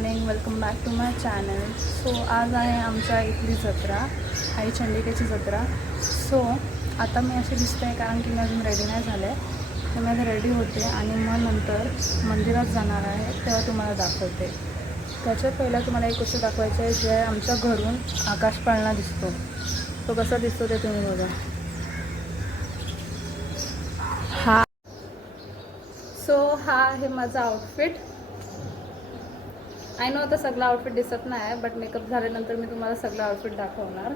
Morning, welcome back to my channel. So आज आहे आमच्या इथली जत्रा, आई चंडिकेची जत्रा. सो आता मी अशी दिसते आहे कारण की मी अजून रेडी नाही झाले. तर मी आता रेडी होते आणि मग नंतर मंदिरात जाणार आहे, तेव्हा तुम्हाला दाखवते. त्याच्यात पहिला तुम्हाला एक गोष्ट दाखवायची आहे, जे आमच्या घरून आकाश पाळणा दिसतो. तो कसा दिसतो ते तुम्ही बघा. हा आहे माझा आउटफिट. आय नो आता सगळं आउटफिट दिसत नाही, बट मेकअप झाल्यानंतर मी तुम्हाला सगळं आउटफिट दाखवणार.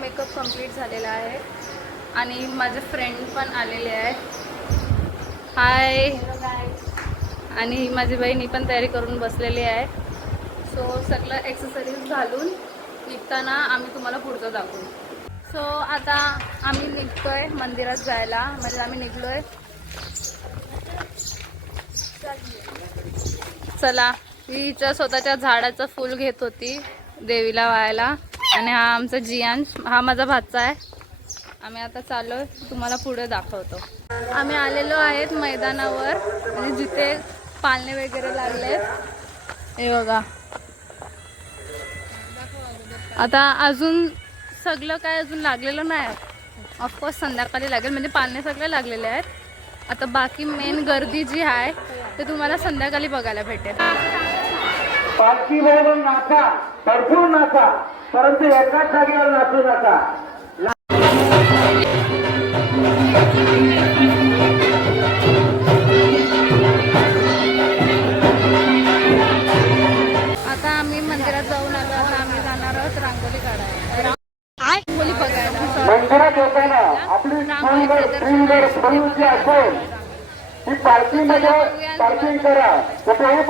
मेकअप कंप्लीट झालेला आहे आणि माझे फ्रेंड पण आलेले आहेत. हाय. आणि माझी बहिणी पण तयारी करून बसलेली आहे. सो सगळं एक्सेसरीज घालून निघताना आम्ही तुम्हाला पुढचं दाखवू. सो आता आम्ही निघतोय मंदिरात जायला, म्हणजे आम्ही निघलोय. चला. हिच्या स्वतःच्या झाडाचं फूल घेत होती देवीला वाहायला. आणि हा आमचा जियांश, हा माझा भाचा आहे. आम्ही आता चाललोय, तुम्हाला पुढे दाखवतो. आम्ही आलेलो आहेत मैदानावर, आणि जिथे पाळणे वगैरे लागले. हे बघा. आता अजून सगळं काय अजून लागलेलं नाही. ऑफकोर्स संध्याकाळी लागेल, म्हणजे पाळणे सगळे लागलेले आहेत. आता बाकी मेन गर्दी जी आहे ते तुम्हाला संध्याकाळी बघायला भेटेल. पालखी बरोबर नाचा, भरपूर नाचा, परंतु एकाच जागेवर नाचू नका. आता आम्ही मंदिरात जाऊन आलो. आता आम्ही जाणार आहोत रांगोळी काढायला, रांगोळी बघायला. मंदिरात येताना आपली स्कूलवर भरून जी असेल ती पार्किंगमध्ये पार्किंग करा. कुठेही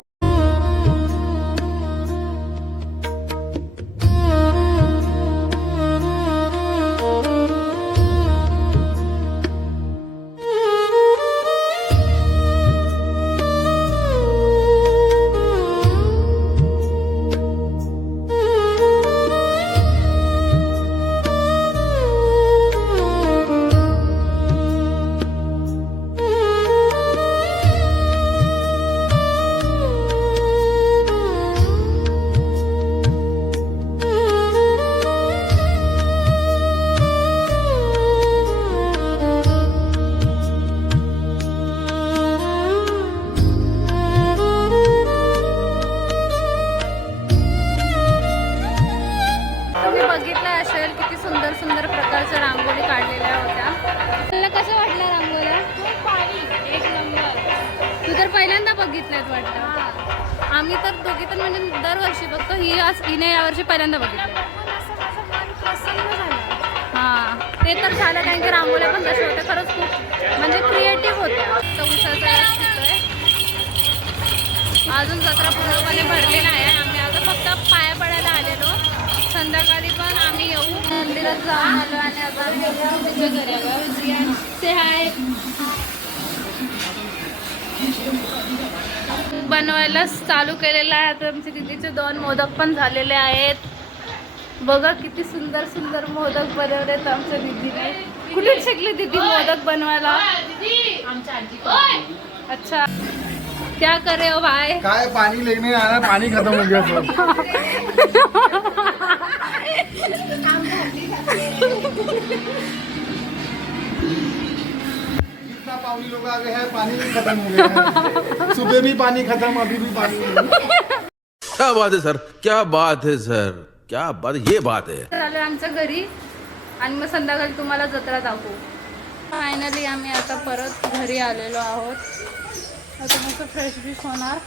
बघितलं असेल किती सुंदर सुंदर प्रकारच्या रांगोळी काढलेल्या होत्या. तुला कसं वाटलं रांगोळ्या? एक नंबर. तू तर पहिल्यांदा बघितल्यात वाटतं. आम्ही तर दोघी तर म्हणजे दरवर्षी बघतो, हिने यावर्षी पहिल्यांदा बघितलं. हां, ते तर झालं, कारण की रांगोळ्या पण तशा होत्या. खरंच खूप म्हणजे क्रिएटिव्ह होत्या. अजून जत्रा पूर्णपणे भरली नाही. आम्ही आता फक्त पाया पडायला आलेलो. संध्याकाळी पण आम्ही येऊ. मंदिरात जाऊन आलो आणि आता ते हाय बनवायला चालू केलेलं आहे. आता आमच्या दीदीचे 2 मोदक पण झालेले आहेत. बघा किती सुंदर सुंदर मोदक बनवलेत आमच्या दीदीने. कुठे शिकली दीदी मोदक बनवायला? अच्छा, क्या करे हो भाई? काय पानी लेने आना, पानी खत्म हो गया सब. जितना पानी लोग आगे है, पानी भी खत्म हो गया. सुबह भी पानी खत्म, अभी भी पानी. क्या बात है सर, क्या बात है सर, क्या बात, ये बात है. आलो आमच्या घरी आणि मग संध्याकाळी तुम्हाला जत्रा दाखवू. फायनली आम्ही आता परत घरी आलेलो आहोत. आता मस्त फ्रेश बीश होणार,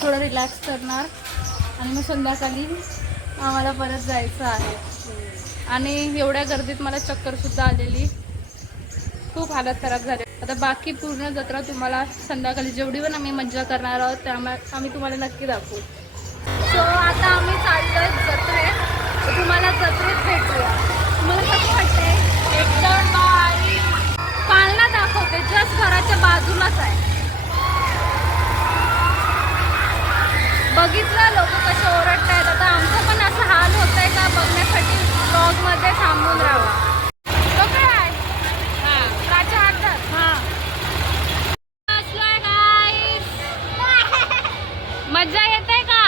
थोडं रिलॅक्स करणार आणि मग संध्याकाळी आम्हाला परत जायचं आहे. आणि एवढ्या गर्दीत मला चक्कर सुद्धा आलेली, खूप हालत खराब झाली. आता बाकी पूर्ण जत्रा तुम्हाला संध्याकाळी जेवढी पण आम्ही मज्जा करणार आहोत त्यामुळे आम्ही तुम्हाला नक्की दाखवू. सो आता आम्ही चाललोय जत्रेत, तर तुम्हाला जत्रेत भेटूया. तुम्हाला कसं वाटतंय? एकदम बाई पालना दाखवते, जस्ट घराच्या बाजूलाच आहे. बघितलं लोक कसे ओरडतायत. आता आमचं पण असं हाल होत आहे का बघण्यासाठी ब्लॉगमध्ये थांबून राहावा. तो काय आहे? काच्या हातात. असलोय गाईस. मज्जा येते का?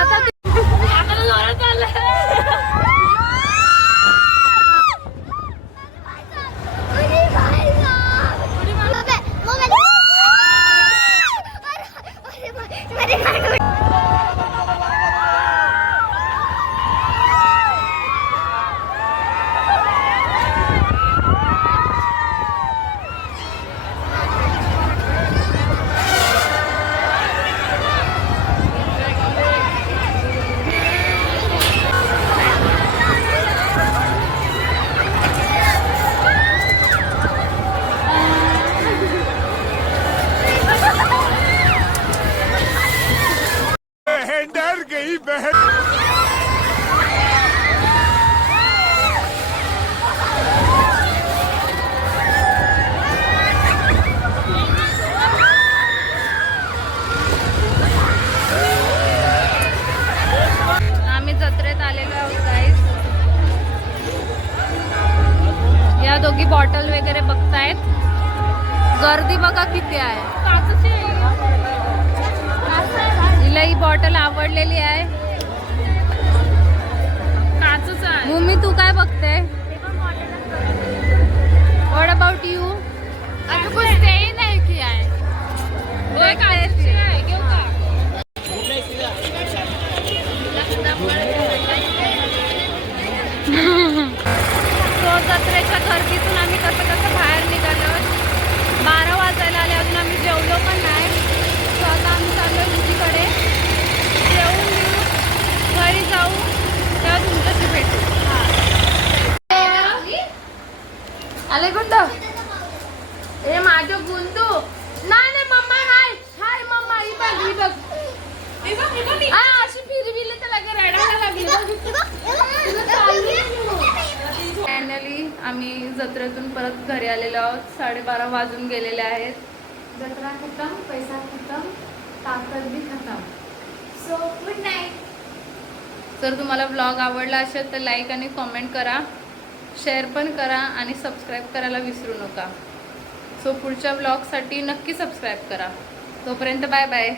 आता जोरात चाललंय. आम्ही जत्रेत आलेलो आहोत गाईस. या दोघी बॉटल वगैरे बघतायत. गर्दी बघा किती आहे. हिला ही बॉटल आवडलेली आहे. मम्मी तू काय बघते? What about you? अभी कुछ स्टे नहीं किया है. तो जत्रेच्या गर्दीतून आम्ही कसं बाहेर निघालो. 12 वाजायला आले, अजून आम्ही जेवलो पण नाही. सो आता आम्ही चाललो मुलीकडे. जेवून घेऊ, घरी जाऊ, तेव्हा तुमच्याशी भेटू. आले गुंड. ए माझं गुंडू. नाही मम्मा नाही. हाय मम्मा, ही बघ अशी फिरविली तर लगे रडायला लागली. फायनली आम्ही जत्रेतून परत घरी आलेलो आहोत. 12:30 वाजून गेलेले आहेत. जत्रा खतम, पैसा खतम, ताकद भी खतम. So good night. जर तुम्हाला व्लॉग आवडला असेल तर लाईक आणि कमेंट करा, शेअर पण करा आणि सबस्क्राईब करायला विसरू नका. सो पुढच्या व्लॉगसाठी नक्की सबस्क्राईब करा. तोपर्यंत बाय बाय.